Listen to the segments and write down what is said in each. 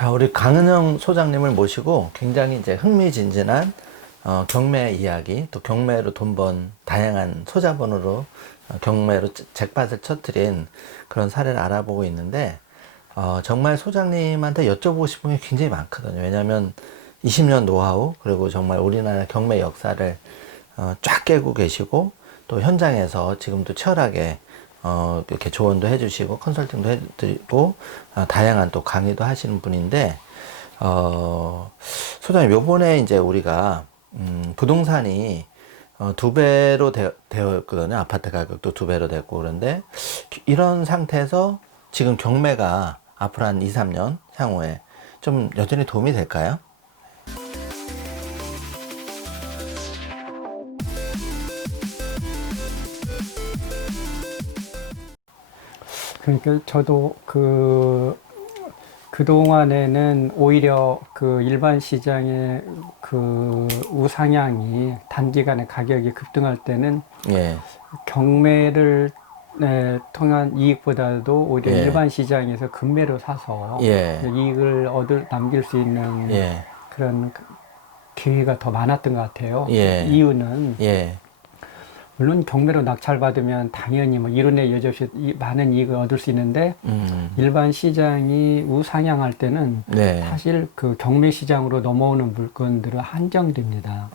자, 우리 강은영 소장님을 모시고 굉장히 이제 흥미진진한 경매 이야기, 또 경매로 돈 번 다양한 소자본으로 경매로 잭팟을 쳐뜨린 그런 사례를 알아보고 있는데, 정말 소장님한테 여쭤보고 싶은 게 굉장히 많거든요. 왜냐하면 20년 노하우, 그리고 정말 우리나라 경매 역사를 쫙 깨고 계시고, 또 현장에서 지금도 치열하게 이렇게 조언도 해주시고 컨설팅도 해드리고 다양한 또 강의도 하시는 분인데, 소장님, 요번에 이제 우리가 부동산이 두 배로 되어 있거든요. 아파트 가격도 두 배로 됐고. 그런데 이런 상태에서 지금 경매가 앞으로 한 2, 3년 향후에 좀 여전히 도움이 될까요? 그러니까 저도 그동안에는 오히려 그 일반 시장의 그 우상향이 단기간에 가격이 급등할 때는 예, 경매를 통한 이익보다도 오히려 예. 일반 시장에서 급매로 사서 예. 이익을 남길 수 있는 예, 그런 기회가 더 많았던 것 같아요. 예. 이유는 예, 물론 경매로 낙찰받으면 당연히 뭐 이론에 여지없이 많은 이익을 얻을 수 있는데 일반 시장이 우상향할 때는 네. 사실 그 경매 시장으로 넘어오는 물건들은 한정됩니다.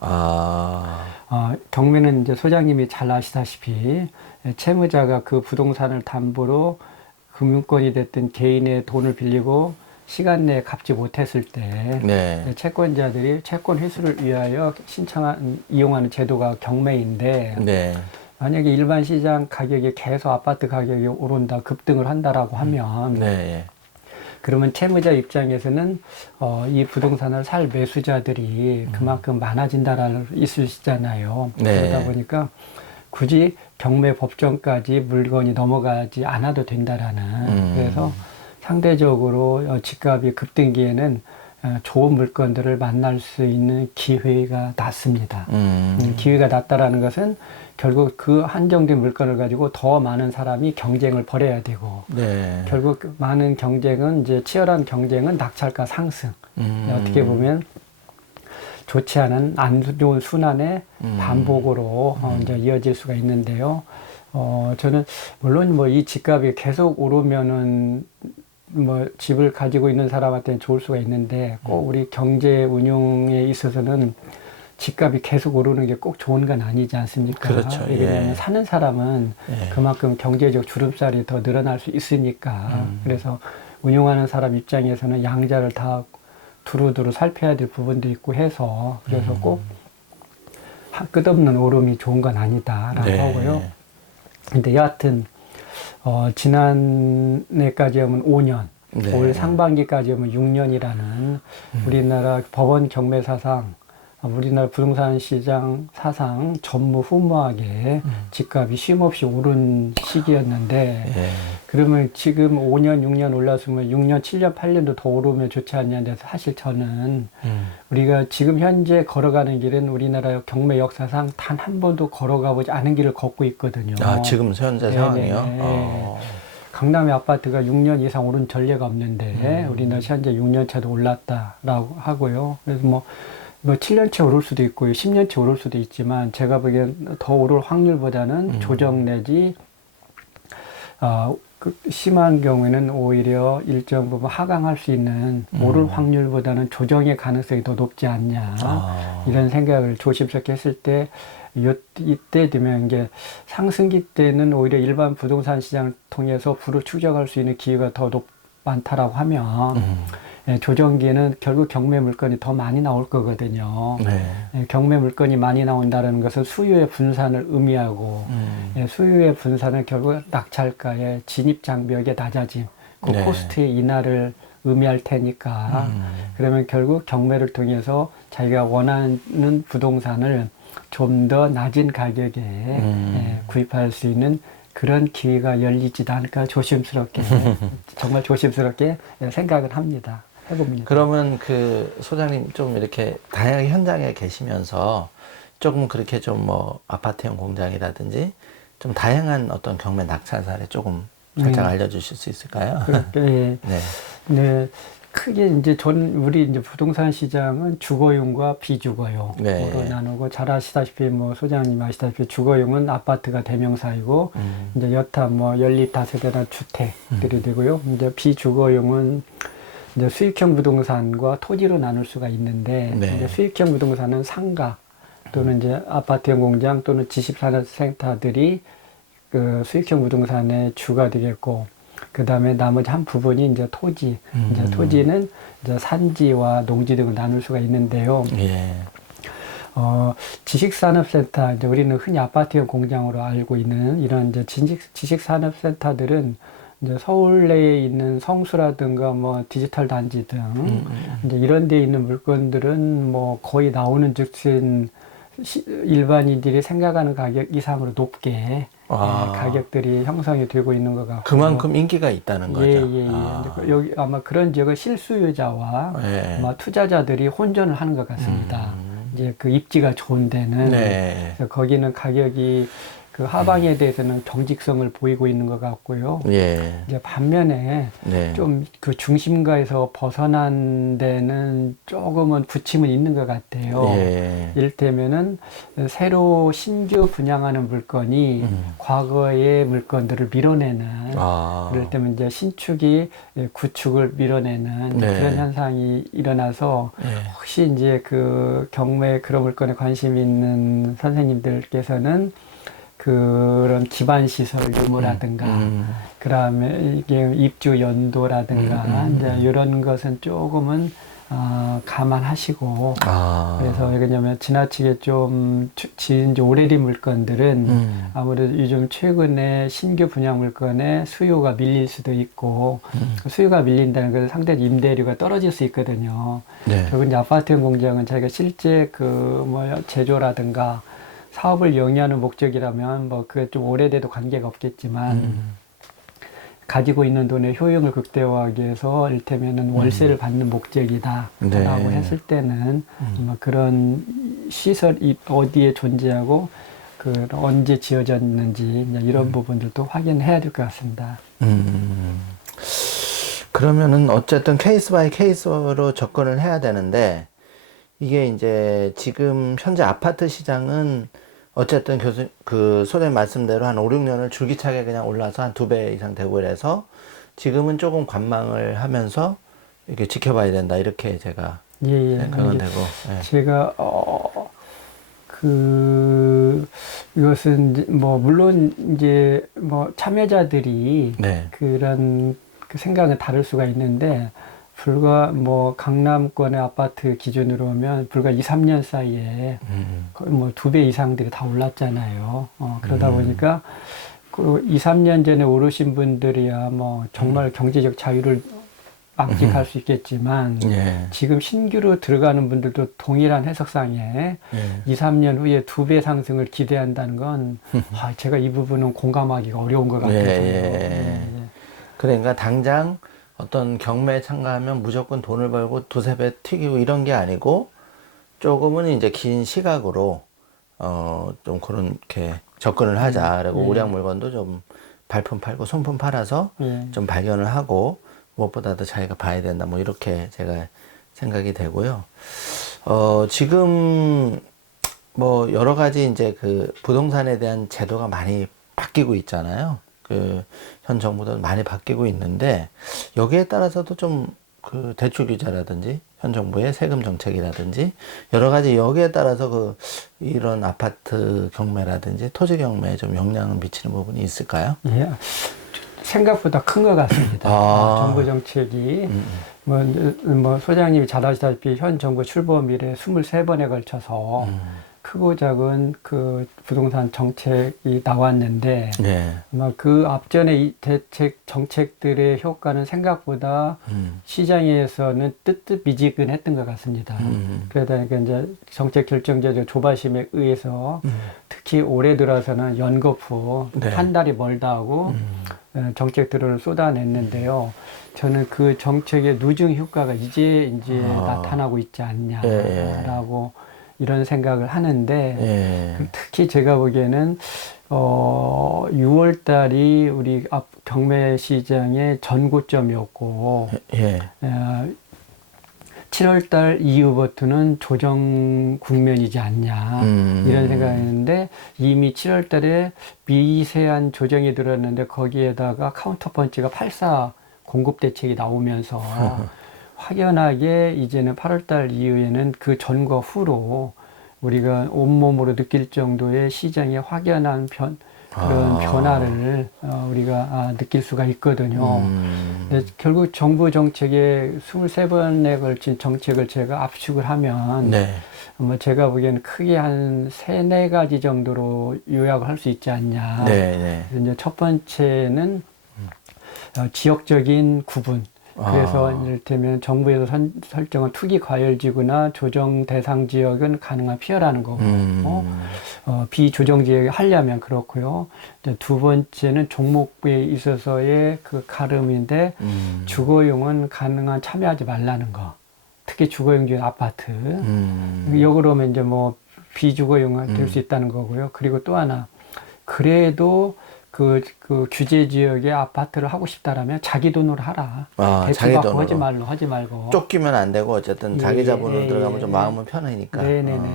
경매는 이제 소장님이 잘 아시다시피 채무자가 그 부동산을 담보로 금융권이 됐든 개인의 돈을 빌리고 시간 내에 갚지 못했을 때 네. 채권자들이 채권 회수를 위하여 이용하는 제도가 경매인데, 네. 만약에 일반 시장 가격이 계속 아파트 가격이 오른다, 급등을 한다라고 하면 네. 그러면 채무자 입장에서는 이 부동산을 살 매수자들이 그만큼 많아진다라는 있으시잖아요. 네. 그러다 보니까 굳이 경매 법정까지 물건이 넘어가지 않아도 된다라는 그래서 상대적으로 집값이 급등기에는 좋은 물건들을 만날 수 있는 기회가 낮습니다. 기회가 낮다라는 것은 결국 그 한정된 물건을 가지고 더 많은 사람이 경쟁을 벌여야 되고, 네. 결국 그 많은 경쟁은 이제 치열한 경쟁은 낙찰가 상승. 어떻게 보면 좋지 않은 안 좋은 순환의 반복으로 이제 이어질 수가 있는데요. 저는 물론 뭐 이 집값이 계속 오르면은 뭐 집을 가지고 있는 사람한테는 좋을 수가 있는데 꼭 우리 경제 운용에 있어서는 집값이 계속 오르는 게 꼭 좋은 건 아니지 않습니까? 그렇죠. 왜냐하면 예. 사는 사람은 예. 그만큼 경제적 주름살이 더 늘어날 수 있으니까. 그래서 운용하는 사람 입장에서는 양자를 다 두루두루 살펴야 될 부분도 있고 해서 그래서 꼭 끝없는 오름이 좋은 건 아니다라고 네. 하고요. 근데 여하튼 지난해까지 하면 5년, 네. 올 상반기까지 하면 6년이라는 우리나라 법원 경매 사상, 우리나라 부동산 시장 사상 전무후무하게 집값이 쉼없이 오른 시기였는데, 예. 그러면 지금 5년, 6년 올랐으면 6년, 7년, 8년도 더 오르면 좋지 않냐는데, 사실 저는 우리가 지금 현재 걸어가는 길은 우리나라 경매 역사상 단 한 번도 걸어가 보지 않은 길을 걷고 있거든요. 지금 현재 상황이요? 강남의 아파트가 6년 이상 오른 전례가 없는데 우리나라 현재 6년 차도 올랐다라고 하고요. 그래서 뭐 7년째 오를 수도 있고요, 10년째 오를 수도 있지만 제가 보기엔 더 오를 확률보다는 조정 내지 심한 경우에는 오히려 일정 부분 하강할 수 있는 오를 확률보다는 조정의 가능성이 더 높지 않냐, 이런 생각을 조심스럽게 했을 때 이때 되면 이제 상승기 때는 오히려 일반 부동산 시장을 통해서 부를 추적할 수 있는 기회가 더 많다라고 하면 조정기에는 결국 경매 물건이 더 많이 나올 거거든요. 네. 경매 물건이 많이 나온다는 것은 수요의 분산을 의미하고 수요의 분산은 결국 낙찰가의 진입 장벽의 낮아짐, 그 네. 코스트의 인하를 의미할 테니까 그러면 결국 경매를 통해서 자기가 원하는 부동산을 좀 더 낮은 가격에 구입할 수 있는 그런 기회가 열리지도 않을까 조심스럽게 정말 조심스럽게 생각을 합니다. 해봅니다. 그러면 그 소장님 좀 이렇게 다양하게 현장에 계시면서 조금 그렇게 좀 뭐 아파트형 공장이라든지 좀 다양한 어떤 경매 낙찰 사례 조금 살짝 알려주실 수 있을까요? 그렇게 네. 네. 크게 이제 우리 이제 부동산 시장은 주거용과 비주거용으로 네. 나누고, 잘 아시다시피 뭐 소장님 아시다시피 주거용은 아파트가 대명사이고, 이제 여타 뭐 연립 다세대나 주택들이 되고요. 이제 비주거용은 이제 수익형 부동산과 토지로 나눌 수가 있는데, 네. 이제 수익형 부동산은 상가 또는 이제 아파트형 공장 또는 지식산업센터들이 그 수익형 부동산의 주가 되겠고, 그 다음에 나머지 한 부분이 이제 토지. 이제 토지는 이제 산지와 농지 등을 나눌 수가 있는데요. 예. 지식산업센터, 이제 우리는 흔히 아파트형 공장으로 알고 있는 이런 이제 지식산업센터들은 이제 서울 내에 있는 성수라든가 뭐 디지털 단지 등 이제 이런 데 있는 물건들은 뭐 거의 나오는 즉슨 일반인들이 생각하는 가격 이상으로 높게 가격들이 형성이 되고 있는 것 같고, 그만큼 인기가 있다는 거죠. 예. 여기 아마 그런 지역은 실수요자와 아마 투자자들이 혼전을 하는 것 같습니다. 이제 그 입지가 좋은 데는 그래서 거기는 가격이 그 하방에 대해서는 경직성을 보이고 있는 것 같고요. 예. 이제 반면에 좀 그 중심가에서 벗어난 데는 조금은 부침은 있는 것 같아요. 이를테면은 새로 신규 분양하는 물건이 과거의 물건들을 밀어내는, 그럴 때면 이제 신축이 구축을 밀어내는 그런 현상이 일어나서, 혹시 이제 그 경매 그런 물건에 관심 있는 선생님들께서는 그런 기반 시설 유무라든가, 그다음에 이게 입주 연도라든가, 이제 이런 것은 조금은 감안하시고, 그래서 왜냐면 지나치게 좀 지은 지 오래된 물건들은 아무래도 요즘 최근에 신규 분양 물건에 수요가 밀릴 수도 있고, 수요가 밀린다는 것은 상대적 임대료가 떨어질 수 있거든요. 그리고 이제 아파트형 공장은 자기가 실제 그 뭐 제조라든가 사업을 영위하는 목적이라면 뭐 그게 좀 오래돼도 관계가 없겠지만, 가지고 있는 돈의 효용을 극대화하기 위해서 이를테면은 월세를 받는 목적이다라고 했을 때는 아마 그런 시설이 어디에 존재하고 그 언제 지어졌는지 이런 부분들도 확인해야 될 것 같습니다. 그러면은 어쨌든 케이스 바이 케이스로 접근을 해야 되는데, 이게 이제 지금 현재 아파트 시장은 어쨌든 그 소장님 말씀대로 한 5, 6년을 줄기차게 그냥 올라서 한 2배 이상 되고 이래서 지금은 조금 관망을 하면서 이렇게 지켜봐야 된다, 이렇게 제가 생각은 되고. 제가 이것은 이제 뭐 물론 이제 뭐 참여자들이 그런 그 생각은 다를 수가 있는데, 불과 뭐 강남권의 아파트 기준으로 보면 불과 2, 3년 사이에 거의 뭐 2배 이상들이 다 올랐잖아요. 그러다 보니까 그 2, 3년 전에 오르신 분들이야 뭐 정말 경제적 자유를 만끽할 수 있겠지만, 지금 신규로 들어가는 분들도 동일한 해석상에 2, 3년 후에 2배 상승을 기대한다는 건 제가 이 부분은 공감하기가 어려운 것 같아요. 그러니까 당장 어떤 경매에 참가하면 무조건 돈을 벌고 2, 3배 튀기고 이런 게 아니고, 조금은 이제 긴 시각으로 좀 그렇게 접근을 하자. 그리고 우량 물건도 좀 발품 팔고 손품 팔아서 좀 발견을 하고, 무엇보다도 자기가 봐야 된다, 뭐 이렇게 제가 생각이 되고요. 지금 뭐 여러 가지 이제 그 부동산에 대한 제도가 많이 바뀌고 있잖아요. 그 현 정부도 많이 바뀌고 있는데, 여기에 따라서도 좀 그 대출 규제라든지 현 정부의 세금 정책이라든지 여러 가지 여기에 따라서 그 이런 아파트 경매라든지 토지 경매에 좀 영향을 미치는 부분이 있을까요? 생각보다 큰 것 같습니다. 정부 정책이 뭐 소장님이 잘 아시다시피 현 정부 출범 이래 23번에 걸쳐서 크고 작은 그 부동산 정책이 나왔는데, 아마 그 앞전에 이 대책 정책들의 효과는 생각보다 시장에서는 뜨뜻미지근했던 것 같습니다. 그러다 보니까 이제 정책 결정자들 조바심에 의해서 특히 올해 들어서는 연거푸 한 달이 멀다 하고 정책들을 쏟아냈는데요. 저는 그 정책의 누중 효과가 이제 나타나고 있지 않냐라고 이런 생각을 하는데, 특히 제가 보기에는 6월 달이 우리 경매 시장의 전고점이었고, 7월 달 이후부터는 조정 국면이지 않냐 이런 생각했는데 이미 7월 달에 미세한 조정이 들었는데 거기에다가 카운터펀치가 8.4 공급 대책이 나오면서 확연하게 이제는 8월 달 이후에는 그 전과 후로 우리가 온몸으로 느낄 정도의 시장의 확연한 그런 변화를 우리가 느낄 수가 있거든요. 근데 결국 정부 정책의 23번에 걸친 정책을 제가 압축을 하면 네. 뭐 제가 보기에는 크게 한 3-4가지 정도로 요약을 할 수 있지 않냐. 네, 네. 그래서 이제 첫 번째는 지역적인 구분. 그래서 이를테면 정부에서 설정한 투기 과열지구나 조정 대상 지역은 가능한 피하라는 거고, 비조정 지역에 하려면 그렇고요. 두 번째는 종목에 있어서의 그 가름인데 주거용은 가능한 참여하지 말라는 거. 특히 주거용 중에 아파트. 역으로면 이제 뭐 비주거용 될 수 있다는 거고요. 그리고 또 하나, 그래도 그 규제 지역에 아파트를 하고 싶다라면 자기 돈으로 하라. 대출 자기 받고 돈으로. 하지 말고. 쫓기면 안 되고 어쨌든 자기 자본으로 들어가면 좀 마음은 편하니까. 네네네.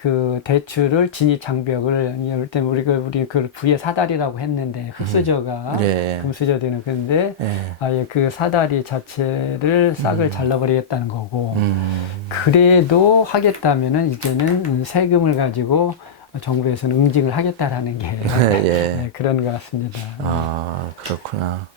그 대출을 진입 장벽을 이럴 때 우리 그 부의 사다리라고 했는데 흑수저가 예. 금수저 되는 건데 예. 아예 그 사다리 자체를 싹을 잘라버리겠다는 거고 그래도 하겠다면은 이제는 세금을 가지고 정부에서는 응징을 하겠다라는 게 예. 네, 그런 것 같습니다. 그렇구나.